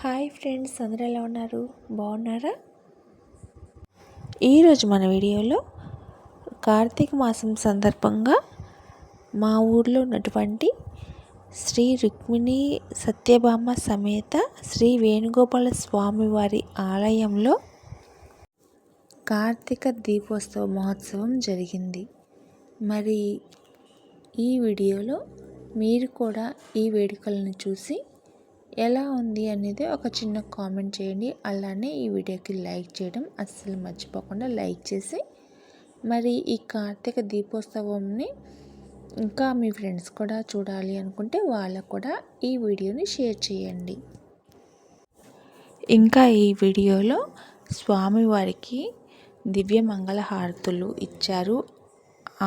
Hi friends అందరూ ఎలా ఉన్నారు? బాగున్నారా? ఈరోజు మన వీడియోలో కార్తీక మాసం సందర్భంగా మా ఊర్లో ఉన్నటువంటి శ్రీ రుక్మిణి సత్యభామ సమేత శ్రీ వేణుగోపాల స్వామి వారి ఆలయంలో కార్తీక దీపోత్సవ మహోత్సవం జరిగింది. మరి ఈ వీడియోలో మీరు కూడా ఈ వేడుకలను చూసి ఎలా ఉంది అనేది ఒక చిన్న కామెంట్ చేయండి. అలానే ఈ వీడియోకి లైక్ చేయడం అస్సలు మర్చిపోకుండా లైక్ చేసి మరి ఈ కార్తీక దీపోత్సవంని ఇంకా మీ ఫ్రెండ్స్ కూడా చూడాలి అనుకుంటే వాళ్ళకు కూడా ఈ వీడియోని షేర్ చేయండి. ఇంకా ఈ వీడియోలో స్వామివారికి దివ్య మంగళ హారతులు ఇచ్చారు.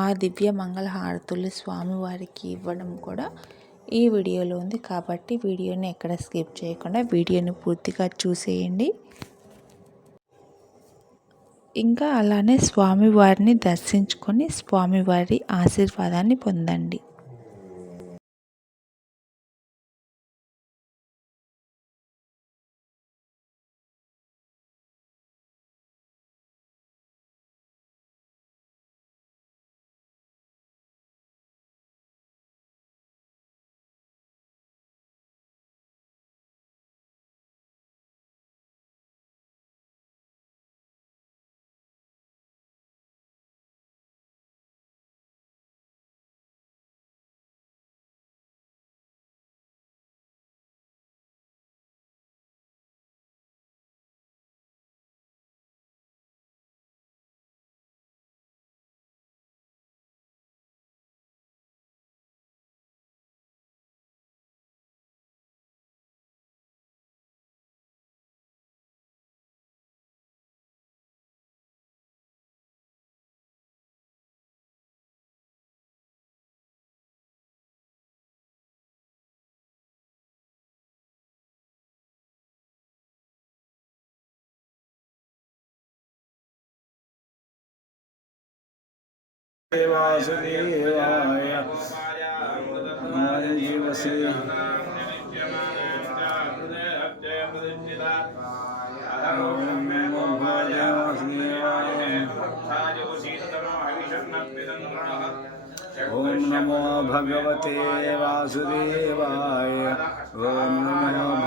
ఆ దివ్య మంగళ హారతులు స్వామివారికి ఇవ్వడం కూడా ఈ వీడియోలో ఉంది కాబట్టి వీడియోని ఎక్కడ స్కిప్ చేయకుండా వీడియోని పూర్తిగా చూసేయండి. ఇంకా అలానే స్వామివారిని దర్శించుకొని స్వామివారి ఆశీర్వాదాన్ని పొందండి. वासुदेवाय जीवसे ॐ नमो भगवते वासुदेवाय। ॐ नमो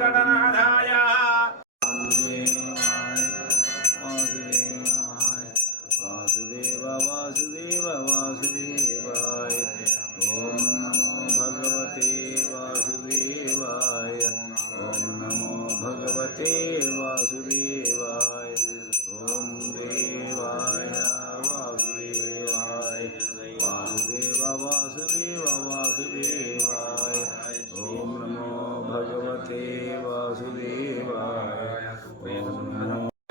శ్రీమద్వేంకటనాథాయ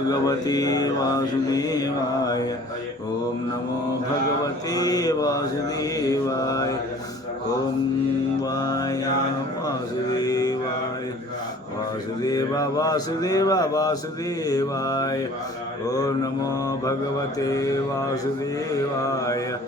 भगवते वासुदेवाय। ॐ नमो भगवते वासुदेवाय। ॐ वाया वासुदेवाय। वासुदेवा वासुदेवा, वासुदेवाय। ॐ नमो भगवते वासुदेवाय।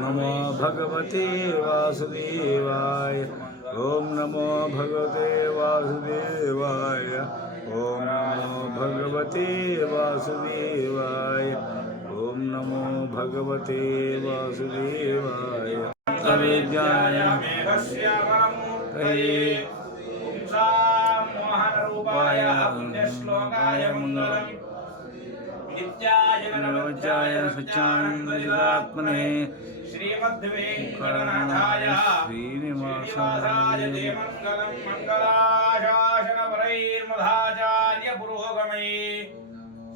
नमो भगवते वासुदेवाय। ॐ नमो भगवते वासुदेवाय। ॐ नमो भगवते वासुदेवाय। ॐ नमो भगवते वासुदेवाय। सविज्ञाय मोहनरूपाय पुण्यश्लोकाय मङ्गलम्। नित्याय श्रीनिवासाय। मङ्गलं मङ्गलाय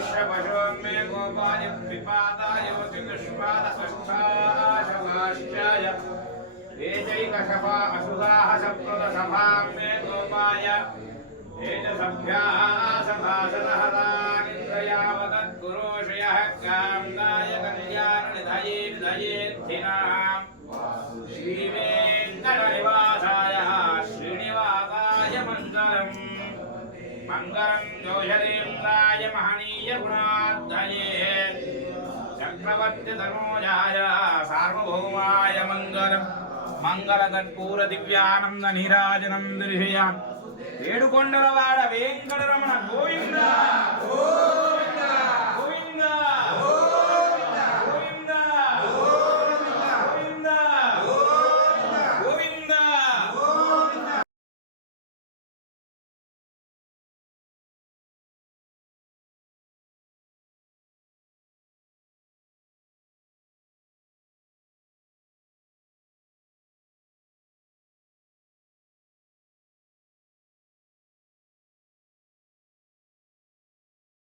హవిషన్న ఇదం శృణః శబ్దశ్య పశో మే గోపాయ పిపాదాయ చతుష్పాద అష్టాశవాశ్చాయ ఏచైకశపా అసుదాహ మంగళం జోషదేంద్రాయ మహనీయ గుణార్థయే చక్రవర్తి తనోజాయ సార్వభౌమాయ మంగళం మంగళకర్పూర దివ్యానంద నీరాజనం దర్శయ ఏడుకొండల వాడ వెంకటరమణ గోవింద